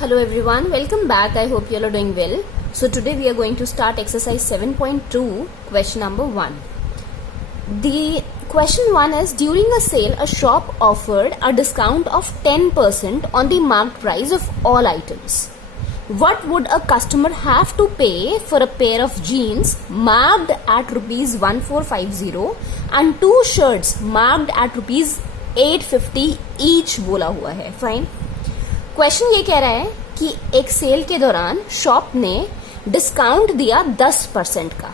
Hello everyone, welcome back. I hope you all are doing well. So today we are going to start exercise 7.2, question number 1. The question 1 is, during a sale, a shop offered a discount of 10% on the marked price of all items. What would a customer have to pay for a pair of jeans marked at rupees 1450 and two shirts marked at rupees 850 each बोला हुआ है. Fine. Question ये कह रहा है कि एक cell के दौरान शॉप ने डिस्काउंट दिया 10% का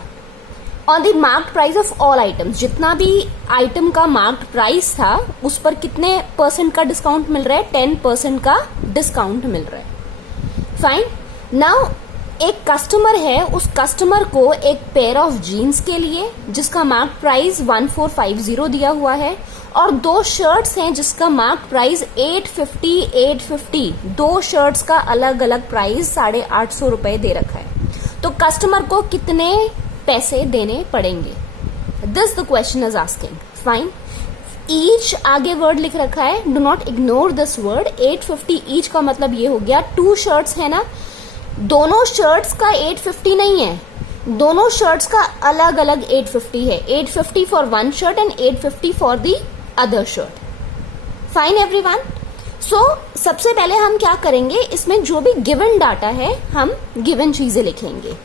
on the marked price of all items. जितना भी आइटम का मार्क्ड प्राइस था उस पर कितने परसेंट का डिस्काउंट मिल रहा है? 10% का डिस्काउंट मिल रहा है. फाइन. नाउ एक कस्टमर है, उस कस्टमर को एक पेयर ऑफ जीन्स के लिए जिसका मार्क प्राइस 1450 दिया हुआ है और दो शर्ट्स हैं जिसका मार्क प्राइस 850. दो शर्ट्स का अलग अलग प्राइस 850 रुपए दे रखा है. तो कस्टमर को कितने पैसे देने पड़ेंगे? This the question is asking. Fine. Each आगे वर्ड लिख रखा है, do not ignore this word. 850 each का मतलब ये हो गया टू शर्ट्स है ना, दोनों शर्ट्स का 850 नहीं है, दोनों शर्ट्स का अलग अलग 850 है. 850 for one shirt and 850 for the other shirt. Fine everyone. So सबसे पहले हम क्या करेंगे, इसमें जो भी गिवन डाटा है हम गिवन चीजें लिखेंगे.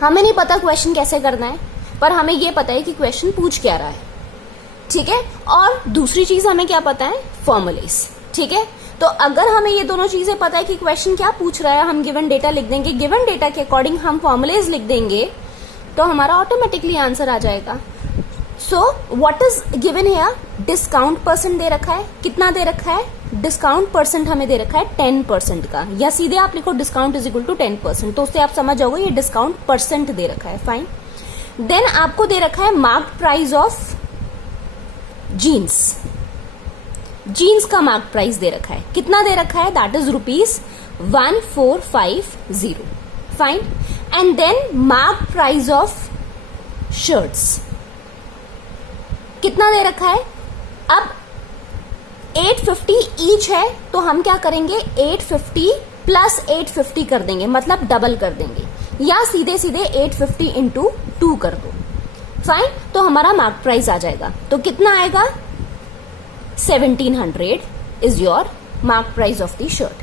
हमें नहीं पता क्वेश्चन कैसे करना है, पर हमें ये पता है कि क्वेश्चन पूछ क्या रहा है. ठीक है. और दूसरी चीज हमें क्या पता है? फॉर्मूलेस. ठीक है. तो अगर हमें ये दोनों चीजें पता है कि क्वेश्चन क्या पूछ रहा है, हम गिवन डेटा लिख देंगे, गिवन डेटा के अकॉर्डिंग हम फॉर्मुलेज लिख देंगे, तो हमारा ऑटोमेटिकली आंसर आ जाएगा. So what is given here? Discount percent दे रखा है. कितना दे रखा है? डिस्काउंट परसेंट हमें दे रखा है 10% का, या सीधे आप लिखो डिस्काउंट इज इक्वल टू 10%, तो उससे आप समझ जाओगे ये डिस्काउंट परसेंट दे रखा है. फाइन. देन आपको दे रखा है marked price of jeans. Jeans का मार्क प्राइस दे रखा है. कितना दे रखा है? That is rupees 1450. Fine. And then mark price of shirts कितना दे रखा है? अब 850 ईच है, तो हम क्या करेंगे? 850 प्लस 850 कर देंगे, मतलब डबल कर देंगे, या सीधे सीधे 850 इंटू 2 कर दो. फाइन. तो हमारा मार्क प्राइस आ जाएगा. तो कितना आएगा? 1700 is your mark price of the shirt.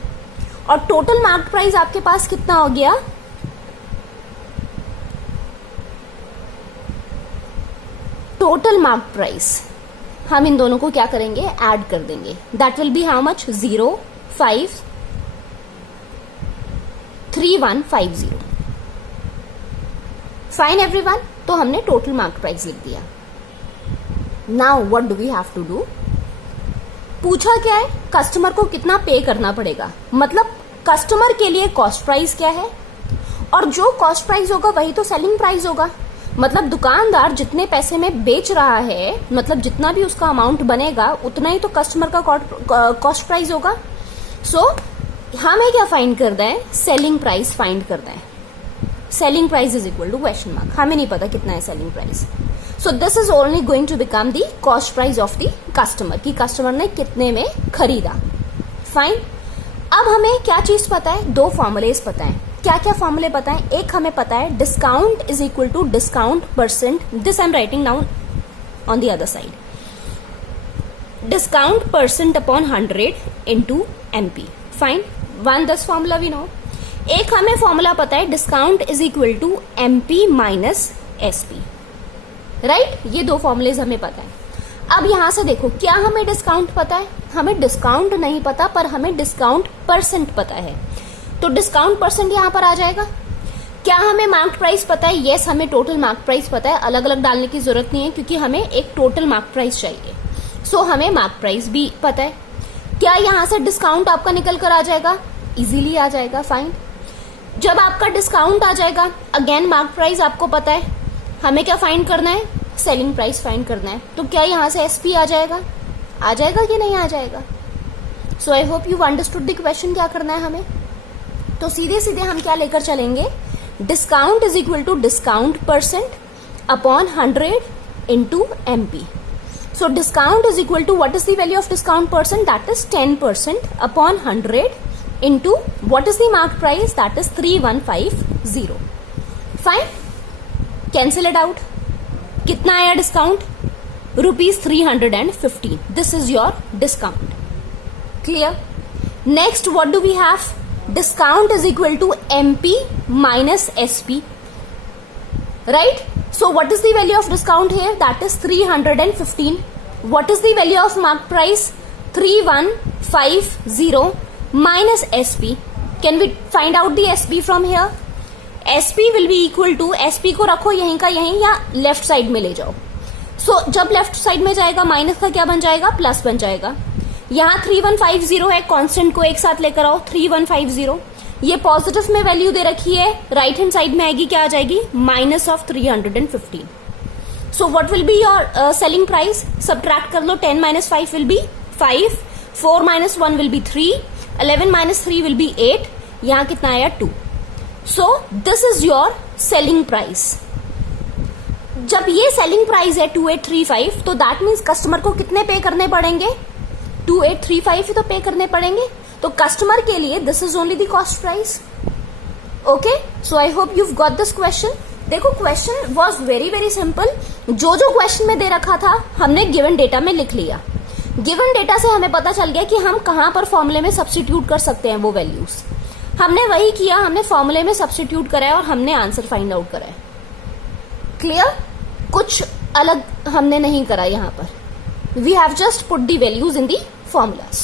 और टोटल मार्क प्राइस आपके पास कितना हो गया? टोटल मार्क प्राइस हम इन दोनों को क्या करेंगे? ऐड कर देंगे. That will be how much? 053,150. Fine everyone. तो हमने टोटल मार्क प्राइस लिख दिया. Now what do we have to do? पूछा क्या है? कस्टमर को कितना पे करना पड़ेगा, मतलब कस्टमर के लिए कॉस्ट प्राइस क्या है, और जो कॉस्ट प्राइस होगा वही तो सेलिंग प्राइस होगा. मतलब दुकानदार जितने पैसे में बेच रहा है, मतलब जितना भी उसका अमाउंट बनेगा उतना ही तो कस्टमर का कॉस्ट प्राइस होगा. सो हमें क्या फाइंड करना है? सेलिंग प्राइस फाइंड करना है. Selling price is equal to question mark. हमें नहीं पता कितना है selling price. So this is only going to become the cost price of the customer, कि कस्टमर ने कितने में खरीदा. फाइन. अब हमें क्या चीज पता है? दो फॉर्मुलेज पता है. क्या क्या फॉर्मूले पता है? एक हमें पता है discount is equal to discount percent. This I am writing down on the other side. Discount percent upon 100 into MP. Fine. One this formula we know. एक हमें फॉर्मूला पता है discount is equal to MP minus SP. Right. ये दो formulas हमें पता है. अब यहां से देखो, क्या हमें डिस्काउंट पता है? हमें डिस्काउंट नहीं पता, पर हमें डिस्काउंट परसेंट पता है. तो डिस्काउंट परसेंट यहां पर आ जाएगा. क्या हमें मार्क प्राइस पता है? यस, हमें टोटल मार्क प्राइस पता है. अलग अलग डालने की जरूरत नहीं है क्योंकि हमें एक टोटल मार्क प्राइस चाहिए. सो हमें मार्क प्राइस भी पता है. क्या यहां से डिस्काउंट आपका निकल कर आ जाएगा? इजीली आ जाएगा. फाइन. जब आपका डिस्काउंट आ जाएगा, अगेन मार्क प्राइस आपको पता है. हमें क्या फाइंड करना है? सेलिंग प्राइस फाइंड करना है. तो क्या यहां से एसपी आ जाएगा? आ जाएगा कि नहीं आ जाएगा? So I hope you understood the question. क्या करना है हमें? तो सीधे सीधे हम क्या लेकर चलेंगे? Discount is equal to discount percent upon 100 into MP. So discount is equal to what is the value of discount percent? That is 10% upon 100 into what is the marked price, that is 3150. Fine, cancel it out. कितना आया discount? ₹315. This is your discount. Clear? Next, what do we have? Discount is equal to MP minus SP. Right? So what is the value of discount here? That is 315. What is the value of marked price? 3150 minus SP. Can we find out the SP from here? SP will be equal to, SP को रखो यहीं का यहीं या left side में ले जाओ. So जब लेफ्ट साइड में जाएगा माइनस का क्या बन जाएगा? प्लस बन जाएगा. यहाँ 3150 है, कांस्टेंट को एक साथ लेकर आओ. 3150 ये पॉजिटिव में वैल्यू दे रखी है, राइट हैंड साइड में आएगी, क्या आ जाएगी? Minus of 315. So what will be your selling price? Subtract कर लो. 10 minus 5 will be 5, 4 minus 1 will be 3, 11 minus 3 will be 8. यहाँ कितना आया? 2. सो this is your selling price. जब ये सेलिंग प्राइस है 2835, तो दैट मीन्स कस्टमर को कितने पे करने पड़ेंगे? 2835 ही तो पे करने पड़ेंगे. तो कस्टमर के लिए this is only the cost price. Okay, so I hope you got this question. देखो question was very very simple. जो जो क्वेश्चन में दे रखा था हमने गिवन डेटा में लिख लिया. गिवन डेटा से हमें पता चल गया कि हम कहां पर फॉर्मूले में सब्स्टिट्यूट कर सकते हैं वो वैल्यूज. हमने वही किया, हमने फॉर्मूले में सब्स्टिट्यूट करा है और हमने आंसर फाइंड आउट करा है. क्लियर? कुछ अलग हमने नहीं करा यहां पर. We have just put the values in the formulas.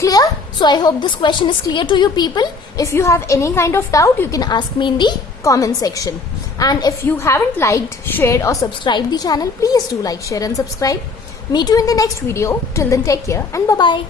Clear? So I hope this question is clear to you people. If you have any kind of doubt, you can ask me in the comment section. And if you haven't liked, shared or subscribed the channel, please do like, share and subscribe. Meet you in the next video. Till then, take care and bye-bye.